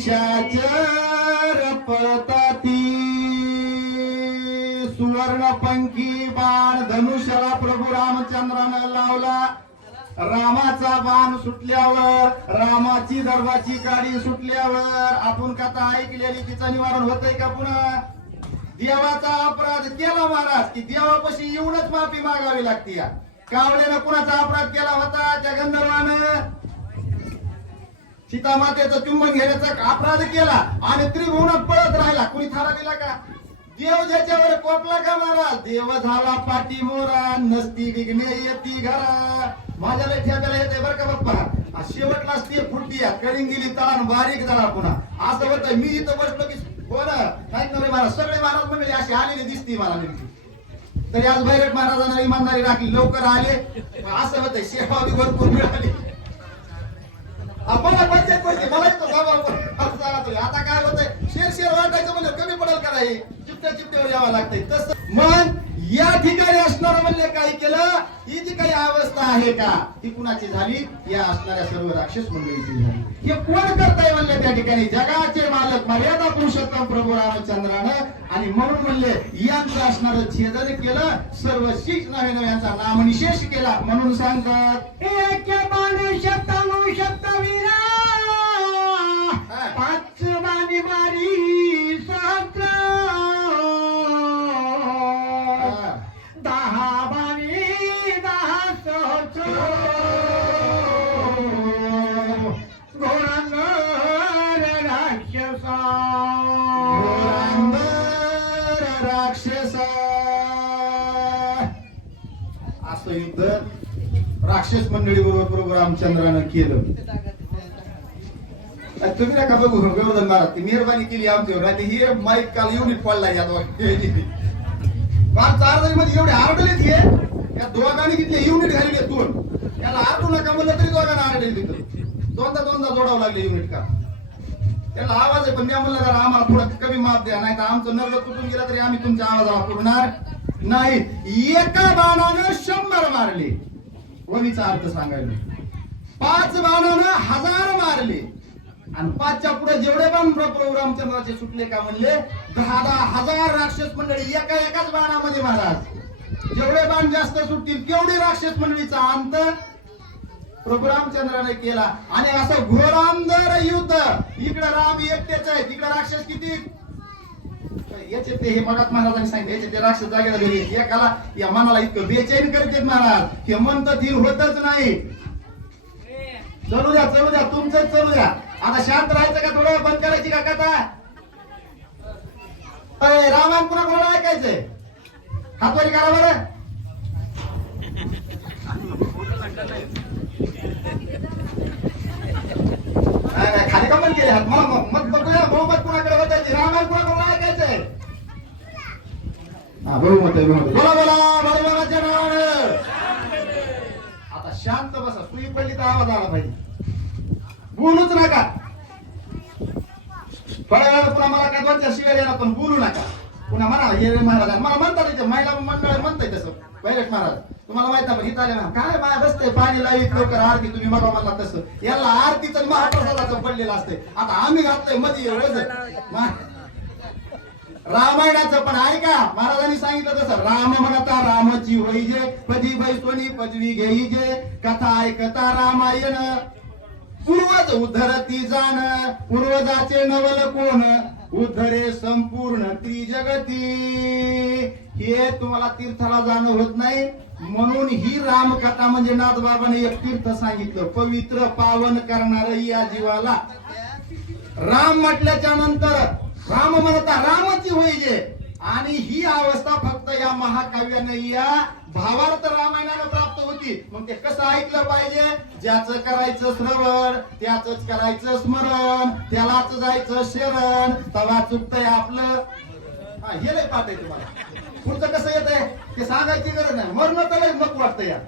निशाचर पळताती सुवर्ण पंखी बाण धनुष्याला प्रभू रामचंद्रानं लावला. रामाचा बाण सुटल्यावर रामाची दर्भाची काडी सुटल्यावर आपण कथा ऐकलेली तिचं निवारण होतंय का पुन्हा? देवाचा अपराध केला महाराज की देवापाशी येऊनच माफी मागावी लागते या. कावळ्यानं कुणाचा अपराध केला होता? त्या गंधर्वानं. सीतामातेचं चुंबन घेण्याचा अपराध केला आणि त्रिभुवनात पळत राहिला. कुणी थारा दिला का? देव ज्याच्यावर कोपला का मारा? देव झाला पाठी मोरा नसती विघ्ने येती घरा. माझ्या लय येते बरं का बाप्पा? शेवटला स्थिर फुटती कळीन गेली तळान बारीक झाला पुन्हा. असं होतं मी इथं बसलो की हो काहीच नव्हे महाराज? सगळे महाराज म्हणजे अशी आलेली दिसती मला नेमकी. तरी आज भैरट महाराजांना इमानदारी राखली लवकर आले. असं होतं सेवा भरपूर मिळाली आपण पंचायत पडते मला इथं बाबा असं सांगा तुम्ही. आता काय होतंय शेर शेर वाटायचं म्हणजे कमी पडेल का नाही चिपट्या चिपट्यावर यावं लागतंय. तस मग या ठिकाणी असणार म्हणजे काय केलं ही जी काही अवस्था आहे का ती कुणाची झाली? या असणाऱ्या सर्व राक्षस मंडळीची झाली. हे कोण करताय म्हणले त्या ठिकाणी? जगाचे मालक मर्यादा पुरुषोत्तम प्रभू रामचंद्रानं आणि म्हणून म्हणले यांचं असणारं छेदन केलं सर्व शीख नव्हे नव्हे यांचा नामनिशेष केला म्हणून सांगतात पाच बाणी मारी सहस्र. दहा बाणी दहा सहस्र. घोरांगर राक्षसा. घोरांबर राक्षस. असं युद्ध राक्षस मंडळी बरोबर प्रभू रामचंद्रानं केलं. तुम्ही नका बघू व्यवधान महाराज मेहरबानी केली आमच्यावर नाही हे माईक काल युनिट पडला या काल चार जणी मध्ये एवढे आरडलेत हे या दोघांनी किती युनिट घालले दोन त्याला आरडू नका म्हणलं तरी दोघांना आरडले तिथं दोनदा दोनदा जोडावं लागले युनिट का त्याला आवाज आहे पण मी म्हणलं जरा आम्हाला थोडं कमी माप द्या नाही तर आमचं नर्ग तुटून गेला तरी आम्ही तुमच्या आवाजाला पुरणार नाही एका बाणानं शंभर मारले वनीचा अर्थ सांगायला पाच बाणानं हजार मारले आणि पाचच्या पुढे जेवढे बाण प्रभू रामचंद्राचे सुटले का म्हणले दहा दहा हजार राक्षस मंडळी एका एकाच बाणामध्ये महाराज. जेवढे बाण जास्त सुटतील तेवढी राक्षस मंडळीचा अंत प्रभू रामचंद्राने केला. आणि असं घोरांदर युद्ध इकडे राम एकटेच आहे तिकडे राक्षस किती? याचे ते हे मगात महाराजांनी सांगितले याचे ते राक्षस जागेला घरी एकाला या मनाला इतकं बेचैन करते महाराज. हे मन तर धीर होतच नाही. चलू द्या चलू द्या तुमचं चलू द्या. आता शांत राहायचं का थोडं? बंद करायची का कथा? अरे रामायण पुन्हा कोणाला ऐकायचंय? हातवारी करा बरं. खाली का पण केले हात? मला मग मग बघूया बहुमत कुणाकडे होतायचे रामायण कुणाकडे ऐकायचंय? बहुमत आहे बहुमत बोला बोला. शांत बसा. सुई पडली तर आवाज आला पाहिजे. बोलूच नका. थोड्या वेळा पुन्हा मला काय दोन चार शिव्या देणार पण बोलू नका. पुन्हा म्हणा हे महाराज. मला म्हणतात इथे महिला मंडळ म्हणताय तसं. पैलट महाराज तुम्हाला माहीत आहे इथं आले ना. काय माया बसते पाणी लावीत लवकर आरती तुम्ही मगा म्हणला तसं. याला आरतीचं महाप्रसादाचं पडलेलं असते आता आम्ही घातलंयमध्ये रामायणाचं पण ऐका. महाराजांनी सांगितलं तसं राम म्हणता रामाची होई जे पदी बैसोनी पदवी घेई जे कथा ऐकता रामायण. पूर्वज उद्धरती जाण पूर्वजाचे नवल कोण? उद्धरे संपूर्ण त्रिजगती. हे तुम्हाला तीर्थाला जाणं होत नाही. म्हणून ही रामकथा म्हणजे नाथबाबाने एक तीर्थ सांगितलं. पवित्र पावन करणार या जीवाला. राम म्हटल्याच्या नंतर राम म्हणता रामाची होईजे आणि ही अवस्था फक्त या महाकाव्याने या भावार्थ रामायणाला प्राप्त होती. मग ते कसं ऐकलं पाहिजे? ज्याचं करायचं श्रवण त्याच करायचं स्मरण त्यालाच जायचं शरण. तवा चुकतंय आपलं. हा हे लय पाठ तुम्हाला. पुढचं कसं येत आहे ते सांगायची गरज नाही. मरण तर मग वाटतं या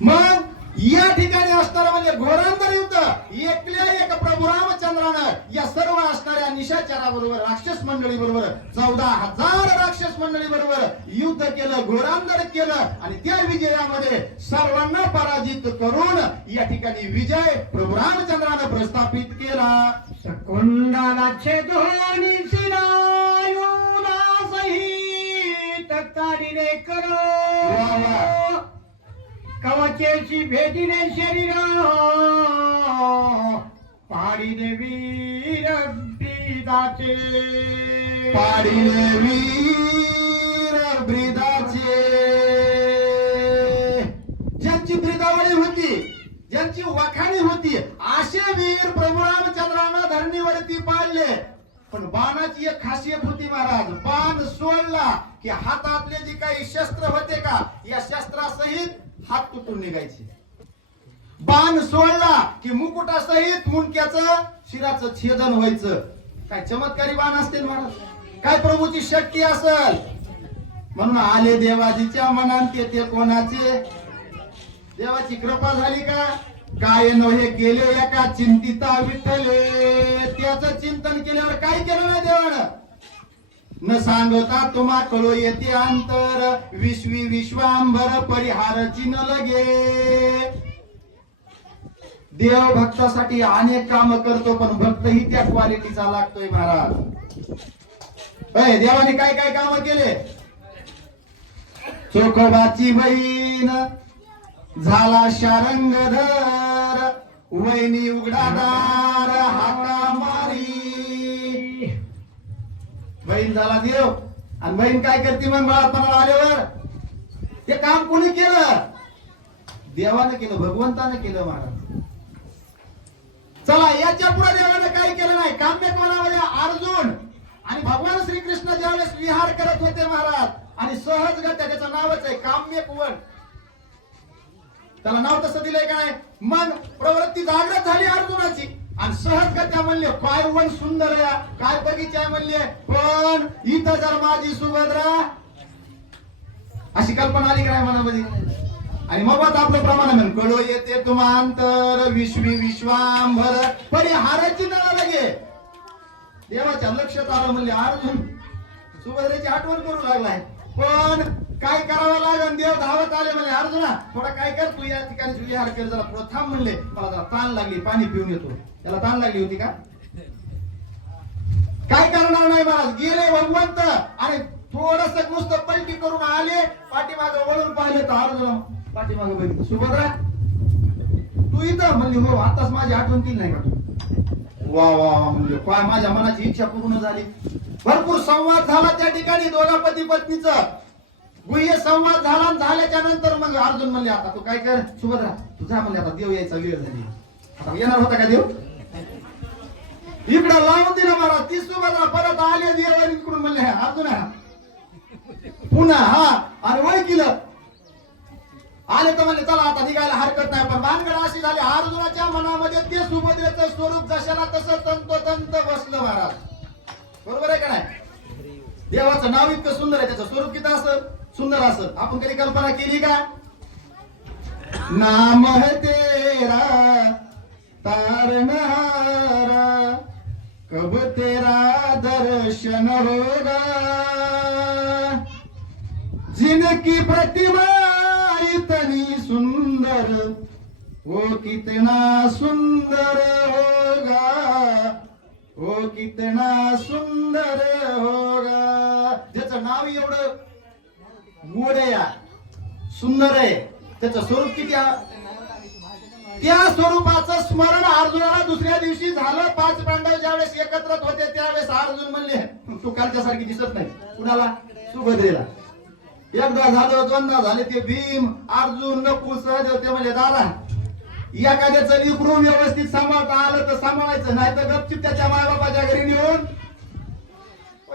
मग या ठिकाणी असणारं म्हणजे घोरांतर युद्ध. एकल्या एक प्रभू रामचंद्रानं या सर्व असणाऱ्या निशाचरा बरोबर राक्षस मंडळी बरोबर चौदा हजार राक्षस मंडळी बरोबर युद्ध केलं घोरांदर केलं आणि त्या विजयामध्ये सर्वांना पराजित करून या ठिकाणी विजय प्रभू रामचंद्रानं प्रस्थापित केला. शकुंडला छेदोनी सहित करो. कवचेची भेटीने शरीर. पाडीने वीर ब्रिदाचे. पाडीने वीर ब्रिदाचे. ज्यांची ब्रिदावळी होती ज्यांची वखाणी होती असे वीर प्रभू रामचंद्रानं धरणीवरती पाडले. पण बाणाची एक खासियत होती महाराज बाण सोडला की हातातले जे काही शस्त्र होते का या शस्त्रासहित हात तुटून निघायचे. बाण सोडला की मुकुटासहित मुंडक्याच शिराचं छेदन व्हायचं. काय चमत्कारी बाण असतील महाराज काय प्रभूची शक्ती असल? म्हणून आले देवाजीच्या मनात येते कोणाचे? देवाची कृपा झाली का? काय नव्हे गेले एका चिंतिता विठ्ठले. त्याचं चिंतन केल्यावर काय केलं ना देवानं? न सांगता तुम्हा कळो येते अंतर. विश्वी विश्वांबर परिहार चिन्ह लगे. देव भक्तासाठी अनेक काम करतो पण भक्तही त्या क्वालिटीचा लागतोय महाराज. अय, देवाने काय काय काम केले? चोखोबाची बहीण झाला शारंगधर वैनी उघडा बहीण झाला देव आणि बहीण काय करते मग बाळापणाला आल्यावर? ते काम कोणी केलं? देवानं केलं भगवंतानं केलं महाराज. चला याच्यापुढे देवानं काय केलं नाही. काम्यकोणामध्ये अर्जुन. आणि भगवान श्रीकृष्ण ज्यावेळेस विहार करत होते महाराज आणि सहज गत्या त्याचं नावच आहे काम्यकुवन त्याला नाव तसं दिलंय का नाही? मग प्रवृत्ती जागृत झाली अर्जुनाची. आणि सहज गत्या म्हणले काय वन सुंदर काय बगीचा आहे म्हणले पण इथं जर माझी सुभद्रा अशी कल्पना आली काय मनामध्ये? आणि मग आपलं प्रमाण म्हण कडो येते तुमांतर विश्वी विश्वांभर परिहाराची नळा लगे. देवाच्या लक्षात आलं म्हणले अर्जुन सुभद्रेची आठवण करू लागलाय पण काय करावं लागेल देव धावत आले म्हणले अर्जुना थोडा काय कर तू? या ठिकाणी विहार कर जरा पुढं थांब म्हणले. मला जरा ताण लागली पाणी पिऊन येतो. त्याला ताण लागली होती का? काय करणार नाही महाराज? गेले भगवंत. आणि थोडस नुसतं पलटी करून आले. पाठीमाग वळून पाहिले तर अर्जुन पाठीमाग बघितलं सुभद्रा तू इथं? म्हणली हो आताच माझी आठवण केली नाही का वा वा वा म्हणजे काय माझ्या मनाची इच्छा पूर्ण झाली. भरपूर संवाद झाला त्या ठिकाणी दोघा पती पत्नीच. गुह्य संवाद झाला आणि झाल्याच्यानंतर मग अर्जुन म्हणले आता तू काय कर? सुभद्रा तुझा म्हणले आता देव यायचा वेळ झाली. आता येणार होता का देव? इकडं लावून दिलं मला ती सुभद्रा परत आले देव इकडून म्हणले अर्जुन हा." पुन्हा हा आणि केलं आले तर म्हणले चला आता निघायला हरकत नाही. पण भानगड अशी झाली अर्जुनाच्या मनामध्ये ते सुभद्रेचं स्वरूप जशाला तसं तंतोतंत बसलं महाराज. बरोबर आहे का नाही? देवाचं नाव इतकं सुंदर आहे त्याचं स्वरूप किती असं? सुंदर असत आपण कधी कल्पना केली का? नाम है तेरा तारनहारा कब तेरा दर्शन होगा? जिनकी प्रतिमा इतनी सुंदर वो कितना सुंदर होगा? वो कितना सुंदर होगा? ज्याचं नाव एवढं गोड आहे सुंदर आहे. त्याचं स्वरूप किती त्या स्वरूपाचं स्मरण अर्जुनाला दुसऱ्या दिवशी झालं. पाच पांडव ज्यावेळेस एकत्र होते त्यावेळेस अर्जुन म्हणले तू कालच्या सारखी दिसत नाही. कुणाला? सुभद्रेला. एकदा झालं दोनदा झाले ते भीम अर्जुन नकुल सहदेव ते म्हणजे दादा एखाद्याचं लिकरू व्यवस्थित सांभाळता आलं तर सांभाळायचं नाही तर गपचिप त्याच्या मायबापाच्या घरी नेऊन.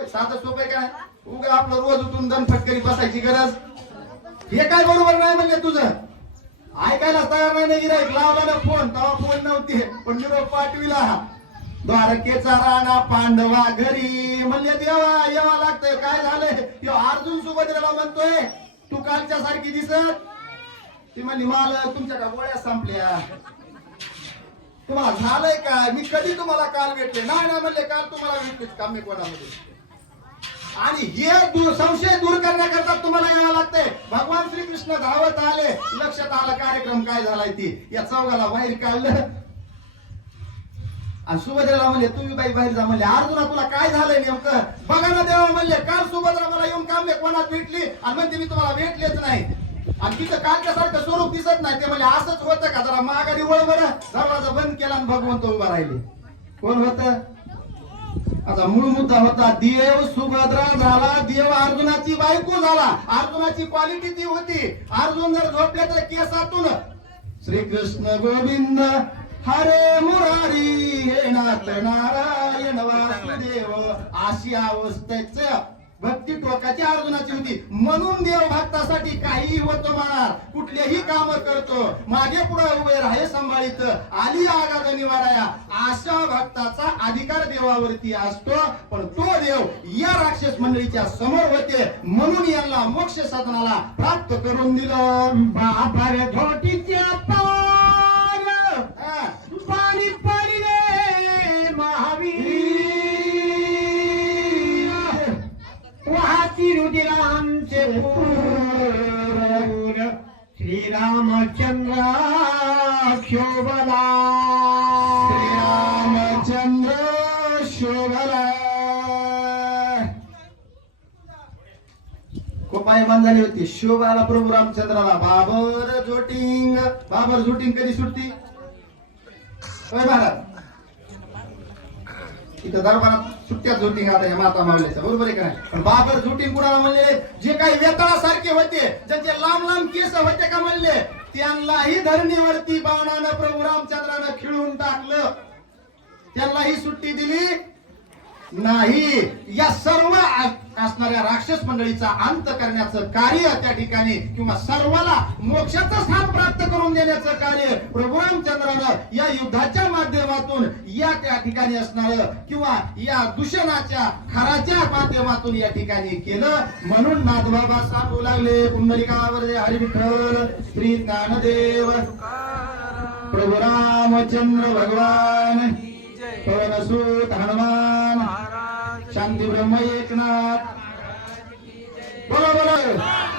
साधं सोपे काय उगा आपलं रोज उठून दणफट बसायची गरज? हे काय बरोबर नाही म्हणजे तुझं? ऐकायला तयार नाही गिरायक लावला ना फोन तेव्हा फोन नव्हते. पण निरोप पाठविला. द्वारकेचा राणा पांडवा घरी. म्हणले देवा येवा लागतंय. काय झालंय? यो अर्जुन सुभद्राला म्हणतोय तू कालच्या सारखी दिसत? ती म्हणली माल तुमच्या का गोळ्या संपल्या? तुम्हाला झालंय काय मी कधी तुम्हाला काल भेटले? नाही ना म्हणले काल तुम्हाला भेटले कामे कोणामध्ये. आणि हे संशय दूर करण्याकरता तुम्हाला यावं लागतंय. भगवान श्रीकृष्ण धावत आले. लक्षात आला कार्यक्रम काय झालाय ती. या चौघाला बाहेर काढलं. आणि सुभद्राला म्हणले तुम्ही बाई बाहेर जा. म्हणले अर्जुना तुला काय झालंय नेमकं? बघा ना देवा म्हणले काल सुभद्रा मला येऊन काम्य कोणात भेटली? आणि म्हणते मी तुम्हाला भेटलेच नाही. आणि तिथं कालच्यासारखं स्वरूप दिसत नाही. ते म्हणजे असंच होतं का? जरा माघारी वळ बरं. दरवाजा बंद केला आणि भगवंत उभा राहिले. कोण होतं? आता मूळ मुद्दा होता देव सुभद्रा झाला देव अर्जुनाची बायको झाला. अर्जुनाची क्वालिटी ती होती. अर्जुन जर झोपले तर केसातून. श्रीकृष्ण गोविंद हरे मुरारी हे नाथ नारायण वासुदेव अशी अवस्थेच भक्ती टोकाची अर्जुनाची होती. म्हणून देव भक्तासाठी काही होतो म्हणा कुठलेही काम करतो. मागे पुढे उभे राहे सांभाळित. आली आगाग निवाराया. अशा भक्ताचा अधिकार देवावरती असतो. पण तो देव या राक्षस मंडळीच्या समोर होते. म्हणून यांना मोक्ष साधनाला प्राप्त करून दिलं. बापर. पाणी रुदिरांचे पूर श्रीरामचंद्र शोभला श्रीरामचंद्र शोभला कोपाई बंद झाली होती. शोभाला प्रभू रामचंद्राला. बाबर जोटिंग. बाबर जोटिंग कधी सुटती? महाराज. इथं दरबारात सुट्ट्या झोटिंग आता या माता मावल्याच्या बरोबर आहे का नाही? पण बाबर झोटिंग कुणाला म्हणले? जे काही वेताळासारखे होते ज्यांचे लांब लांब केस होते का म्हणले? त्यांनाही धरणीवरती बाणानं प्रभू रामचंद्रानं खिळून टाकलं. त्यांनाही सुट्टी दिली. नाही. या सर्व असणाऱ्या राक्षस मंडळीचा अंत करण्याचं कार्य त्या ठिकाणी किंवा सर्वाला मोक्षाचं स्थान प्राप्त करून देण्याचं कार्य प्रभू रामचंद्रानं या युद्धाच्या माध्यमातून या त्या ठिकाणी असणार किंवा या दूषणाच्या खराच्या माध्यमातून या ठिकाणी केलं. म्हणून नाथबाबा सांगू लागले पुंडलिकावर जय हरी विठ्ठल श्री ज्ञानदेव प्रभू रामचंद्र भगवान पवनसूत हनुमान. ब्रह्म एकनाथ बोलो बोलो